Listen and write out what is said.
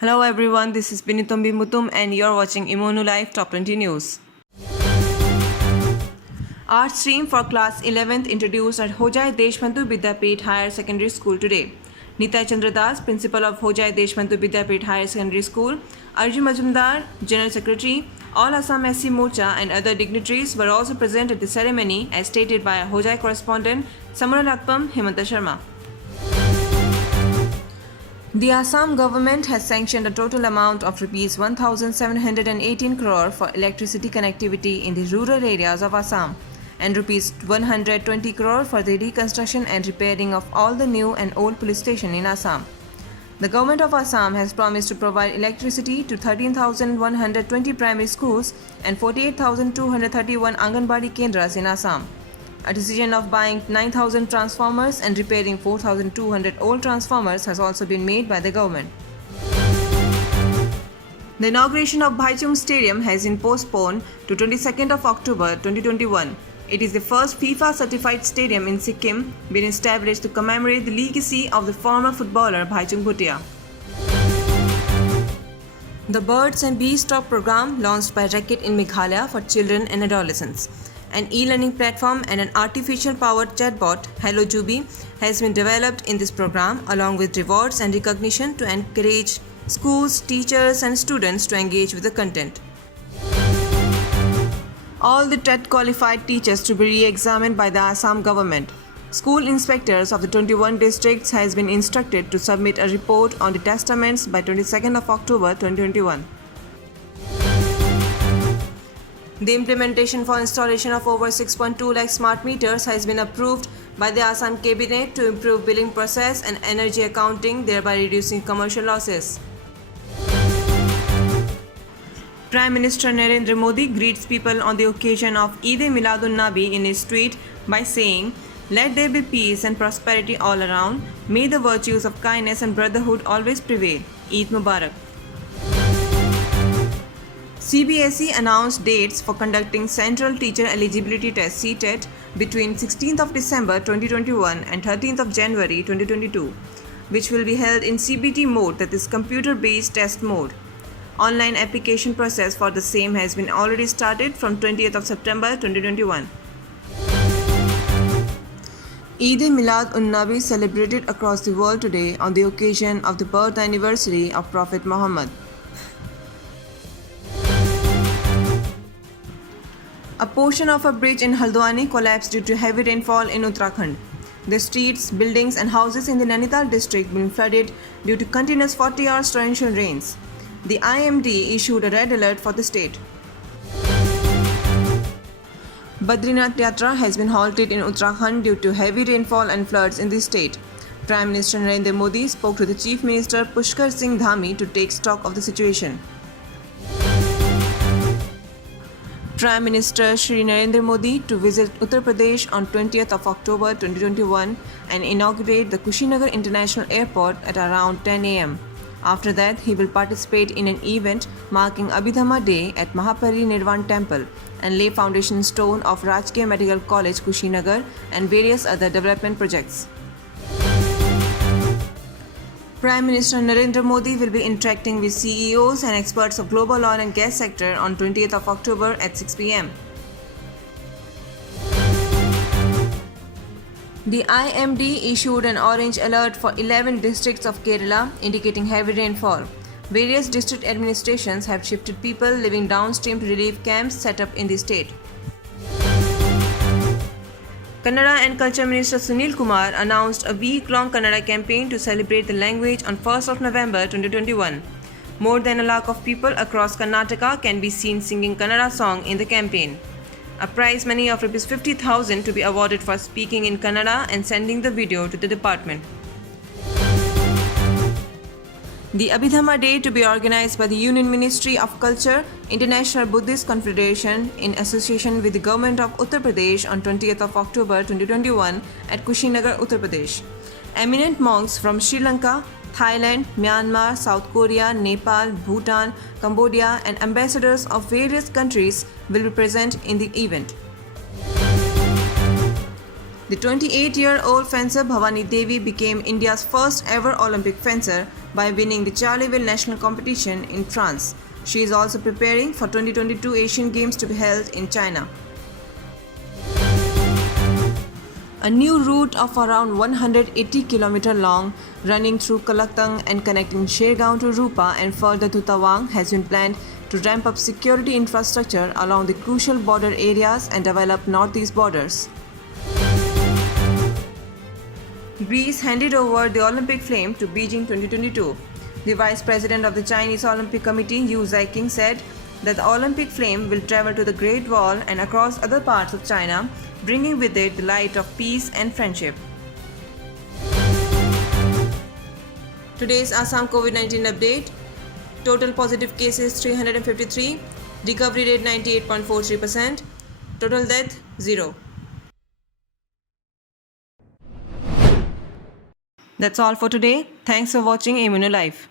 Hello everyone, this is Binitombi Mutum and you're watching Imonu Live Top 20 News. Art stream for class 11th introduced at Hojai Deshbandhu Vidyapith Higher Secondary School today. Nitai Chandra Das, principal of Hojai Deshbandhu Vidyapith Higher Secondary School, Arjun Majumdar, General Secretary, All Assam SC Morcha and other dignitaries were also present at the ceremony as stated by our Hojai correspondent Samura Lakpam Himanta Sharma. The Assam government has sanctioned a total amount of Rs 1,718 crore for electricity connectivity in the rural areas of Assam and Rs 120 crore for the reconstruction and repairing of all the new and old police stations in Assam. The government of Assam has promised to provide electricity to 13,120 primary schools and 48,231 Anganwadi Kendras in Assam. A decision of buying 9,000 transformers and repairing 4,200 old transformers has also been made by the government. The inauguration of Bhaichung Stadium has been postponed to 22nd of October 2021. It is the first FIFA-certified stadium in Sikkim been established to commemorate the legacy of the former footballer Bhaichung Bhutia. The Birds and Bees Talk program launched by Reckitt in Meghalaya for children and adolescents. An e-learning platform and an artificial-powered chatbot, Hello Jubi, has been developed in this program along with rewards and recognition to encourage schools, teachers and students to engage with the content. All the TET-qualified teachers to be re-examined by the Assam government. School inspectors of the 21 districts has been instructed to submit a report on the testaments by 22nd of October 2021. The implementation for installation of over 6.2 lakh smart meters has been approved by the Assam Cabinet to improve billing process and energy accounting, thereby reducing commercial losses. Prime Minister Narendra Modi greets people on the occasion of Eid-e-Milad-un-Nabi in his tweet by saying, "Let there be peace and prosperity all around. May the virtues of kindness and brotherhood always prevail. Eid Mubarak." CBSE announced dates for conducting Central Teacher Eligibility Test (CTET) between 16th of December 2021 and 13th of January 2022, which will be held in CBT mode, that is computer-based test mode. Online application process for the same has been already started from 20th of September 2021. Eid-e-Milad-un-Nabi celebrated across the world today on the occasion of the birth anniversary of Prophet Muhammad. A portion of a bridge in Haldwani collapsed due to heavy rainfall in Uttarakhand. The streets, buildings and houses in the Nainital district been flooded due to continuous 40 hours torrential rains. The IMD issued a red alert for the state. Badrinath Yatra has been halted in Uttarakhand due to heavy rainfall and floods in the state. Prime Minister Narendra Modi spoke to the Chief Minister Pushkar Singh Dhami to take stock of the situation. Prime Minister Shri Narendra Modi to visit Uttar Pradesh on 20th of October 2021 and inaugurate the Kushinagar International Airport at around 10 am. After that, he will participate in an event marking Abhidhamma Day at Mahapari Nirvan Temple and lay foundation stone of Rajkiya Medical College Kushinagar and various other development projects. Prime Minister Narendra Modi will be interacting with CEOs and experts of global oil and gas sector on 20th of October at 6 pm. The IMD issued an orange alert for 11 districts of Kerala, indicating heavy rainfall. Various district administrations have shifted people living downstream to relief camps set up in the state. Kannada and Culture Minister Sunil Kumar announced a week-long Kannada campaign to celebrate the language on 1st of November 2021. More than 1 lakh of people across Karnataka can be seen singing Kannada song in the campaign. A prize money of Rs 50,000 to be awarded for speaking in Kannada and sending the video to the department. The Abhidhamma Day to be organized by the Union Ministry of Culture, International Buddhist Confederation in association with the Government of Uttar Pradesh on 20th of October 2021 at Kushinagar, Uttar Pradesh. Eminent monks from Sri Lanka, Thailand, Myanmar, South Korea, Nepal, Bhutan, Cambodia and ambassadors of various countries will be present in the event. The 28-year-old fencer Bhavani Devi became India's first ever Olympic fencer by winning the Charleville National Competition in France. She is also preparing for 2022 Asian Games to be held in China. A new route of around 180 km long running through Kalaktang and connecting Shergaon to Rupa and further to Tawang has been planned to ramp up security infrastructure along the crucial border areas and develop northeast borders. Greece handed over the Olympic flame to Beijing 2022. The Vice President of the Chinese Olympic Committee, Yu Zaiqing, said that the Olympic flame will travel to the Great Wall and across other parts of China, bringing with it the light of peace and friendship. Today's Assam COVID-19 update. Total positive cases 353, recovery rate 98.43%, total death 0. That's all for today. Thanks for watching AMNO Live.